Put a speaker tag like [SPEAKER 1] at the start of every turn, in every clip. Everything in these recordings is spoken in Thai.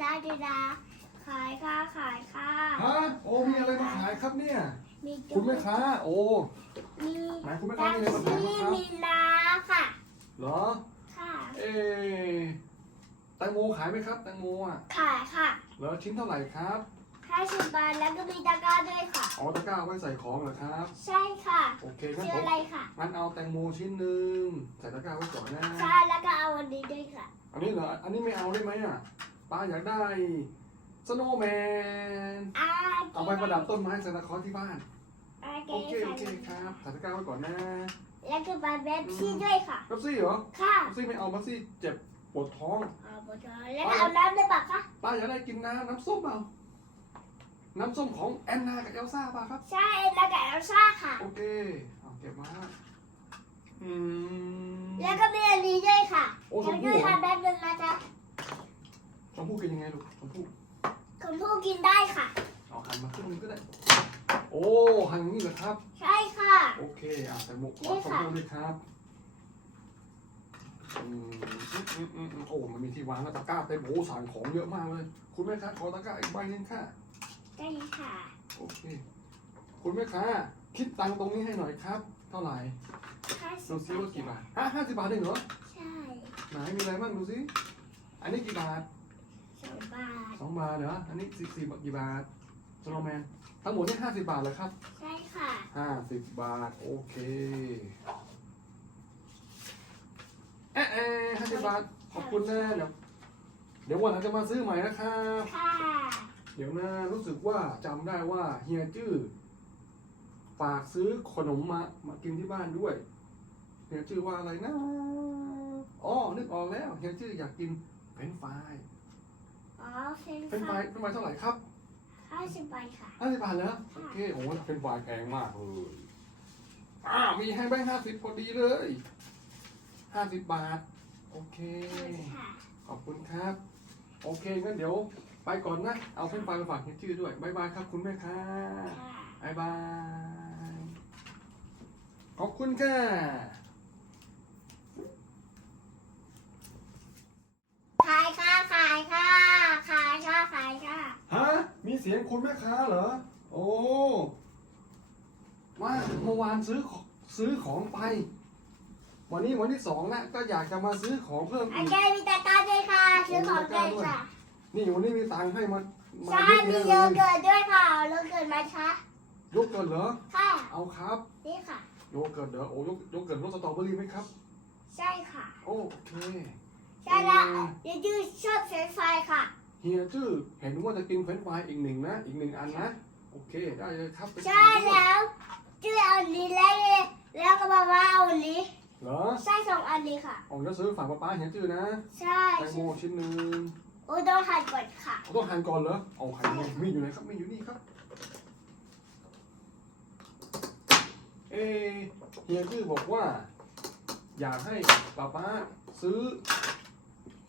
[SPEAKER 1] ได้ด้วยนะขายค่ะขายค่ะ
[SPEAKER 2] ฮะโอ้มีอะไรมาขายครับเนี่ย
[SPEAKER 1] มี
[SPEAKER 2] คุณแม่ค้า โอ้
[SPEAKER 1] มี
[SPEAKER 2] ไหนคุณแม่ค้ามีอะไรมาขายบ้างครับ
[SPEAKER 1] มีน้าค่ะ
[SPEAKER 2] เหรอ
[SPEAKER 1] ค่ะ
[SPEAKER 2] เอ๊ะแตงโมขายไหมครับ แตงโมอะ
[SPEAKER 1] ขายค่ะ
[SPEAKER 2] เหรอชิ้นเท่าไหร่ครับ
[SPEAKER 1] ห้าสิบบาทแล้วก็มีตะกร้าด้วยค่ะ
[SPEAKER 2] อ๋อตะกร้าเอาไว้ใส่ของเหรอครับ
[SPEAKER 1] ใช่ค่ะ
[SPEAKER 2] โอเคงั้น
[SPEAKER 1] ชื่อ
[SPEAKER 2] ผม
[SPEAKER 1] อะไรค่ะ
[SPEAKER 2] งั้นเอาแตงโมชิ้นหนึ่งใส่ตะกร้าไว้ก่อนนะ
[SPEAKER 1] ใช่แล้วก็เอาอันนี้ด้วยค่ะ
[SPEAKER 2] อันนี้เหรอ อันนี้ไม่เอาได้ไหมอะ ป้าอยากได้สโนว์แมน
[SPEAKER 1] อ่า
[SPEAKER 2] เอาไปประดับต้นไม้ซานตาคลอสที่บ้าน
[SPEAKER 1] โอเค
[SPEAKER 2] โอเคโอเค
[SPEAKER 1] ค่ะ
[SPEAKER 2] ครับใส่ตะกร้าไว้ก่อนนะ
[SPEAKER 1] แล้วก็มาเบปซี่ด้วยค่ะ
[SPEAKER 2] เป๊ปซี่เหรอ
[SPEAKER 1] ค่ะ
[SPEAKER 2] เป๊ปซี่ไม่เอาเป๊ปซี่เจ็บปวดท้อง
[SPEAKER 1] เอาหมดเลยแล้วก็เอาน้ำด้วยปะคะ
[SPEAKER 2] ป้าอยากได้กินน้ำน้ำส้มเปล่าน้ำส้มของแอนนากับเอลซ่าป่ะครับ
[SPEAKER 1] ใช่แล้วก็เอลซ่าค่ะ
[SPEAKER 2] โอเคเอาเก็บมาอืม
[SPEAKER 1] แล้วก็มีอันนี้ด้วยค่ะ
[SPEAKER 2] โอ้ช
[SPEAKER 1] เดี๋ย
[SPEAKER 2] ม
[SPEAKER 1] ว
[SPEAKER 2] พู่
[SPEAKER 1] ด้วย
[SPEAKER 2] เหรอ
[SPEAKER 1] ทำแป๊บนึงนะจ๊ะ
[SPEAKER 2] ชมพู่กินยังไงลูกชมพู่
[SPEAKER 1] คุณผู้กินได้ค่ะ
[SPEAKER 2] เอาหั่นมาครึ่งนึงก็ได้ โอ้หั่นอย่างนี้เหรอครับ
[SPEAKER 1] ใช่ค่ะ
[SPEAKER 2] โอเคอะใส่หมวก
[SPEAKER 1] นี่
[SPEAKER 2] ขอชม
[SPEAKER 1] ค่ะ
[SPEAKER 2] พู่ด้วยครับอืมอืมอืมอืมโอ้มันมีที่วางแล้วตะกร้าเต็มโอ้สั่งของเยอะมากเลย คุณแม่ค้าขอตะกร้าอีกใบหนึงค่ะ
[SPEAKER 1] ได้ค่ะ
[SPEAKER 2] โอเค คุณแม่ค้าคิดตังค์ตรงนี้ให้หน่อยครับ เท่าไหร่
[SPEAKER 1] ห้าสิ
[SPEAKER 2] ดู
[SPEAKER 1] บ
[SPEAKER 2] ซิว่ากี่บาทฮะห้าสิบบาทเองเหรอ
[SPEAKER 1] ใช่
[SPEAKER 2] ไหนมีอะไรบ้างดูซิ อันนี้กี่บาท
[SPEAKER 1] สองบาท
[SPEAKER 2] สองบาทเหรอ อันนี้สี่สี่บาทกี่บาทสโนแมน ทั้งหมดนี่ห้าสิบบาทเหรอครับ
[SPEAKER 1] ใช่ค่ะ
[SPEAKER 2] ห้าสิบบาท โอเค เอ๊ะเอ๊ะห้าสิบบาท ขอบคุณนะเดี๋ยวเดี๋ยววันหลังจะมาซื้อใหม่นะครับ
[SPEAKER 1] ค่ะ
[SPEAKER 2] เดี๋ยวนะรู้สึกว่าจำได้ว่าเฮียจื้อฝากซื้อขนมมามากินที่บ้านด้วยเฮียจื้อว่าอะไรนะอ๋อนึกออกแล้วเฮียจื้ออยากกินเฟรนช์ฟราย
[SPEAKER 1] อ๋อเฟรน
[SPEAKER 2] เฟรนช์ฟรา
[SPEAKER 1] ค่ะ
[SPEAKER 2] ยเฟรนช์ฟรายเท่าไหร่ครับ
[SPEAKER 1] ห้าสิบบาทค่ะ
[SPEAKER 2] ห้าสิบบาทเหรอโอเคโอ้ยเฟรนช์ฟรายแพงมากเลยอ่ามีให้แบงค์ห้าสิบพอดีเลยห้าสิบบาท โอเค
[SPEAKER 1] ค่ะ
[SPEAKER 2] ขอบคุณครับ โอเคงั้นเดี๋ยว ไปก่อนนะ เอาเฟรนช์ฟรายมาฝากเฮียจื้อด้วยบ๊ายบายครับคุณแม่ค้า
[SPEAKER 1] ค่ะ
[SPEAKER 2] บายบาย ขอบคุณค่ะ
[SPEAKER 1] ขายค่ะขายค่ะขายค่ะขายค่ะ
[SPEAKER 2] ฮะ มีเสียงคุณแม่ค้าเหรอ โอ้ว่าเมื่อวานซื้อของซื้อของไป วันนี้วันที่สองแล้วก็อยากจะมาซื้อของเพิ่ม
[SPEAKER 1] อา
[SPEAKER 2] อีก
[SPEAKER 1] จารย์มีตะกร้าด้วยค่ะซื้อของด้วยค่ะ
[SPEAKER 2] นี่วันนี้มีตังค์ให้มามา
[SPEAKER 1] ใช่
[SPEAKER 2] เยอะ
[SPEAKER 1] มี
[SPEAKER 2] แยะ
[SPEAKER 1] โย
[SPEAKER 2] เลย
[SPEAKER 1] เกิร์ตด้วยค่ะโยเกิร์ตมาช้าย
[SPEAKER 2] กเกิดเหรอ
[SPEAKER 1] ค่ะ
[SPEAKER 2] เอาครับ
[SPEAKER 1] นี่ค่ะ
[SPEAKER 2] โยเกิร์ตเหรอโอ้ยกโยเกิร์ตรสสตรอเบอรี่ไหมครับ
[SPEAKER 1] ใช่ค่ะ
[SPEAKER 2] โอ้โอเค
[SPEAKER 1] ใช่แล้วเดี๋ยวจื้อชอบเฟรนช์ฟรายค่ะ
[SPEAKER 2] เฮียจื้อเห็นว่าจะกินเฟรนช์ฟรายอีกหนึ่งนะ อีกหนึ่งอันนะ โอเคได้เลยครับไป
[SPEAKER 1] ใช่
[SPEAKER 2] ทานด้วย
[SPEAKER 1] แล้วจื้อเอาอันนี้แล้วเลยแล้วก็มาว่าเอาอันนี้
[SPEAKER 2] เหรอ
[SPEAKER 1] ใช่สองอันนี้ค่ะ
[SPEAKER 2] เอาจะซื้อฝากป้าป้าเฮียจื้อนะ
[SPEAKER 1] ใช่
[SPEAKER 2] แตงโมชิ้นหนึ่ง
[SPEAKER 1] โอ้ยต้องหั่นก่อนค่ะ
[SPEAKER 2] เอาต้องหั่นก่อนเหรอเอาหั่นเลยมีดอยู่ไหนครับมีดอยู่นี่ครับ เอเฮียจื้อบอกว่า อยากให้ป้าป้าซื้อ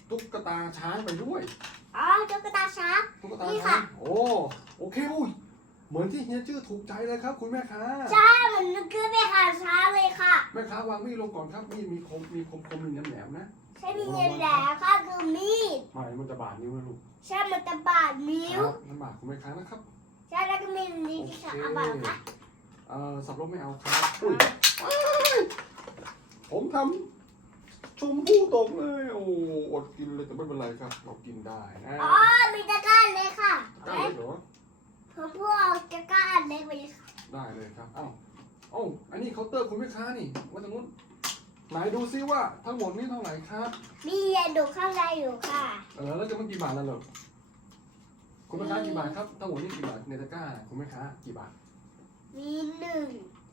[SPEAKER 2] ตุ๊กตาช้างไปด้วย
[SPEAKER 1] อ๋อตุ๊กตาช้าง
[SPEAKER 2] ตุ๊กตา
[SPEAKER 1] นี่
[SPEAKER 2] ช้า
[SPEAKER 1] ค่ะ
[SPEAKER 2] งโอ้โอเคอุ้ยเหมือนที่เฮียจื้อถูกใจเลยครับ คุณแม่ค้า
[SPEAKER 1] ใช่เหมือนคือไปหาช้างเลยค่ะ
[SPEAKER 2] แม่ค้าวางมีดลงก่อนครับมีดมีคมมีคมคมมีแหลมแหลมๆนะ
[SPEAKER 1] ใช่มีเงินแล้วค่ะคือมีด
[SPEAKER 2] ไม่มันจะบาดนิ้วนะลูก
[SPEAKER 1] ใช่มันจะบาดนิ้ว
[SPEAKER 2] ครับลำบากคุณแม่ค้านะครับ
[SPEAKER 1] ใช่แล้วก็มีนี่ที่ค่ะเอาบาดค่ะ
[SPEAKER 2] เอ่อสับปะรดไม่เอาครับอุ้ยอ้ายผมทำ ชมพู่ตกเลย โอ้อดกินเลยแต่ไม่เป็นไรครับ เรากินได้นะ
[SPEAKER 1] อ๋อมีตะกร้าเลยค่ะ
[SPEAKER 2] ได้เลยเหรอ
[SPEAKER 1] ผมพวกเอาตะกร้าเล็กไปเลยค่ะ
[SPEAKER 2] ได้เลยครับเอ้าเอ้าอันนี้เคาน์เตอร์คุณแม่ค้านี่ว่าตรงนู้นไหนดูซิว่าทั้งหมดนี่เท่าไหร่ครับ
[SPEAKER 1] มียาดูข้างในอยู่ค่ะ
[SPEAKER 2] เออแล้วจะมันกี่บาทแล้วเหรอคุณแม่ค้ากี่บาทครับทั้งหมดนี่กี่บาทในตะกร้าคุณแม่ค้ากี่บาท
[SPEAKER 1] มีหนึ่ง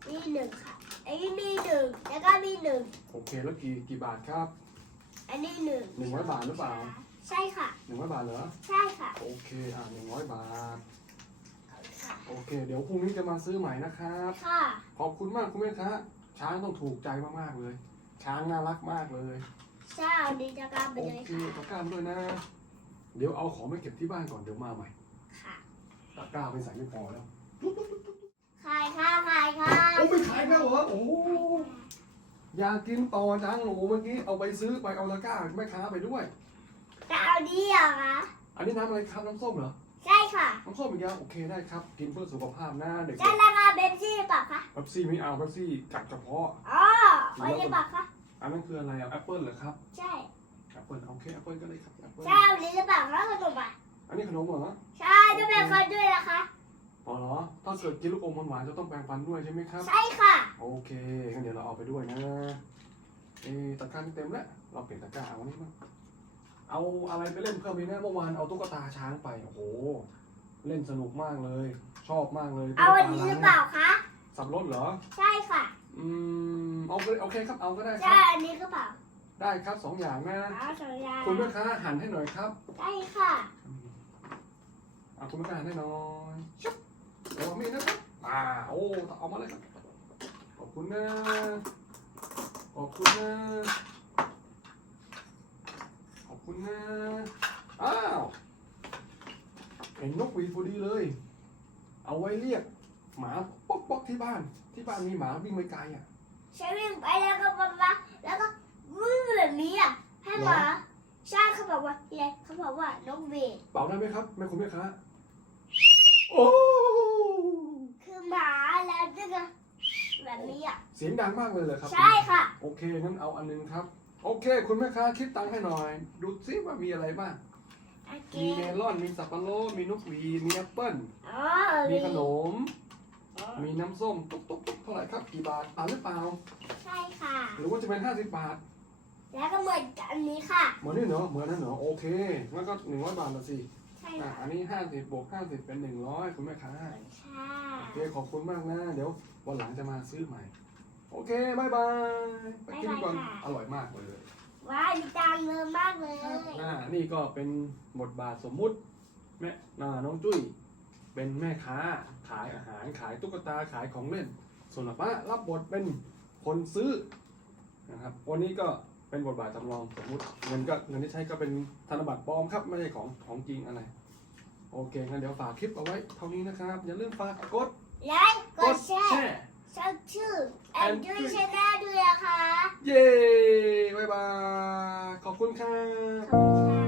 [SPEAKER 1] มีหนึ่งค่ะ อันนี้มีหนึ่งแล้วก็มีหนึ่ง
[SPEAKER 2] โอเคแล้วกี่กี่บาทครับ
[SPEAKER 1] อันนี้หนึ่ง
[SPEAKER 2] หนึ่งร้อยบาทหรือเปล่า
[SPEAKER 1] ใช่ค่ะ
[SPEAKER 2] หนึ่งร้อยบาทเหรอ
[SPEAKER 1] ใช่ค่ะ
[SPEAKER 2] โอเคอะหนึ่งร้อยบาท
[SPEAKER 1] ค่ะ
[SPEAKER 2] โอเค เดี๋ยวพรุ่งนี้จะมาซื้อใหม่นะครับ
[SPEAKER 1] ค่ะ
[SPEAKER 2] ขอบคุณมากคุณแม่ค้าช้างต้องถูกใจมากๆเลย ช้างน่ารักมากเลย
[SPEAKER 1] ใช่เอาดีตะกร้าไป
[SPEAKER 2] โอ
[SPEAKER 1] เลย
[SPEAKER 2] เค
[SPEAKER 1] ค่ะ
[SPEAKER 2] ตะกร้าด้วยนะ เดี๋ยวเอาของไปเก็บที่บ้านก่อนเดี๋ยวมาใหม่
[SPEAKER 1] ค่ะ
[SPEAKER 2] ตะกร้าไปใส่ไม่พอแล้ว
[SPEAKER 1] ขายค่ะขายค่ะ
[SPEAKER 2] โอ้ไม่ขายแล้วเหรอโอ้อยากกินต่อจังโอ้เมื่อกี้เอาไปซื้อไปเอาตะกร้าแม่ค้าไปด้วย
[SPEAKER 1] จะเอาดีเหรอคะ
[SPEAKER 2] เอันนี้น้ำอะไรครับน้ำส้มเหรอ
[SPEAKER 1] ใช่ค่ะ
[SPEAKER 2] น้ำส้มอีกแล้วโอเคได้ครับ กินเพื่อสุขภาพนะเด็ก
[SPEAKER 1] ใช่แล้วค่ะเบปซี่หรือเปล่าคะ
[SPEAKER 2] ๆเป๊ปซี่ไม่เอาเป๊ปซี่กัดกระเพาะ
[SPEAKER 1] อ๋อไม่ได้เปล่าคะ
[SPEAKER 2] อันนั้นคืออะไรอะแอปเปิลเหรอครับ
[SPEAKER 1] ใช่
[SPEAKER 2] แอปเปิลโอเคแอปเปิลก็ได้ครับแอปเปิล
[SPEAKER 1] ใช่วันนี้หรือเปล่าคะขนมอะ
[SPEAKER 2] อันนี้ขนมเหรอ
[SPEAKER 1] ใช่ต้องเป็นคนด้วยนะคะ
[SPEAKER 2] อ๋อเหรอถ้าเกิดกินลูกอมหวานๆจะต้องแปรงฟันด้วยใช่ไหมครับ
[SPEAKER 1] ใช่ค่ะ
[SPEAKER 2] โอเคงั้นเดี๋ยวเราเอาไปด้วยนะ เออตะกร้าเต็มแล้ว เราเปลี่ยนตะกร้าเอาอันนี้มั้งเอาอะไรไปเล่นเพิ่มอีกนะเมื่อวานเอาตุ๊กตาช้างไป โอ้โห เล่นสนุกมากเลย ชอบมากเลย
[SPEAKER 1] เอาวันนี้หรือเปล่าคะ
[SPEAKER 2] สับรถเหรอ
[SPEAKER 1] ใช่ค่ะ
[SPEAKER 2] อืม เอาไปโอเคครับ เอาก็ได้ค
[SPEAKER 1] ใช่
[SPEAKER 2] รับ
[SPEAKER 1] อันนี้หรือเปล่า
[SPEAKER 2] ได้ครับสองอย่างนะ
[SPEAKER 1] อ๋อสองอย่าง
[SPEAKER 2] คุณแม่ค้าหั่นให้หน่อยครับ
[SPEAKER 1] ใช่ค่ะ
[SPEAKER 2] เอาคุณแม่ค้าหั่นให้หน่อย ชุบ เดี๋ยวเอามีดนะครับอ่าโอ้เอามาเลยครับ ขอบคุณนะ ขอบคุณนะ ขอบคุณนะ อ้าว เห็นนกหวีดพอดีเลย เอาไว้เรียก หมาป๊อกป๊อกที่บ้าน ที่บ้านมีหมาวิ่งไม่ไกลอะ
[SPEAKER 1] ใช้วิ่งไปแล้วก็ปั๊บปั๊บแล้วก็วิ่งแบบนี้อะให้หมาใช่เขาบอกว่าเรียนเขาบอกว่านกเวท
[SPEAKER 2] เป่าได้ไหมครับแม่คุณแม่ค้าโอ้
[SPEAKER 1] คือหมาแล้วก็จะแบบนี้อะ
[SPEAKER 2] เสียงดังมากเลยเลยครับ
[SPEAKER 1] ใช่ค่ะ
[SPEAKER 2] โอเคงั้นเอาอันนึงครับ โอเค คุณแม่ค้าคิดตังค์ให้หน่อย ดูซิว่ามีอะไรบ้าง
[SPEAKER 1] โอเค
[SPEAKER 2] มีเมลอน มีสับปะรด มีนกหวีดมีแอปเปิ้ล
[SPEAKER 1] อ๋อ
[SPEAKER 2] มีขนม มีน้ำส้มตุ๊กตุ๊กตุ๊กเท่าไหร่ครับ กี่บาทเอาหรือเปล่า
[SPEAKER 1] ใช่ค่ะ
[SPEAKER 2] หรือว่าจะเป็น50บาท
[SPEAKER 1] แล้วก็เหมือนกับอันนี้ค่ะ
[SPEAKER 2] เหมือนนี่เหรอเหมือนนั่นเหรอโอเคงั้นก็100บาทละสิ
[SPEAKER 1] ใช่
[SPEAKER 2] อะ
[SPEAKER 1] ค่ะ
[SPEAKER 2] อันนี้50บวก50เป็น100คุณแม่ค้า
[SPEAKER 1] ใช่
[SPEAKER 2] โอ เคขอบคุณมากนะ เดี๋ยววันหลังจะมาซื้อใหม่ โอเคบายบาย ไปกินก่อนอร่อยมากเลย
[SPEAKER 1] ว้ายมีตังค์เยอะมากเลย
[SPEAKER 2] อ่า นี่ก็เป็นบทบาทสมมุติแม่อ่าน้องจุ้ย เป็นแม่ค้าขายอาหารขายตุ๊กตาขายของเล่น ส่วนป้ารับบทเป็นคนซื้อนะครับ วันนี้ก็เป็นบทบาทจำลองสมมุติเงินก็เงินที่ใช้ก็เป็นธนบัตรปลอมครับไม่ใช่ของของจริงอะไร โอเคงั้นเดี๋ยวฝากคลิปเอาไว้เท่านี้นะครับ อย่าลืมฝากกด
[SPEAKER 1] ไลค์ก
[SPEAKER 2] ก
[SPEAKER 1] ด
[SPEAKER 2] ด
[SPEAKER 1] แช
[SPEAKER 2] แช
[SPEAKER 1] ร์
[SPEAKER 2] ร์
[SPEAKER 1] ซับชื่อแอนด์ด้วยชแนลด้วยนะคะ
[SPEAKER 2] เย้บายบาย ขอบคุณครับ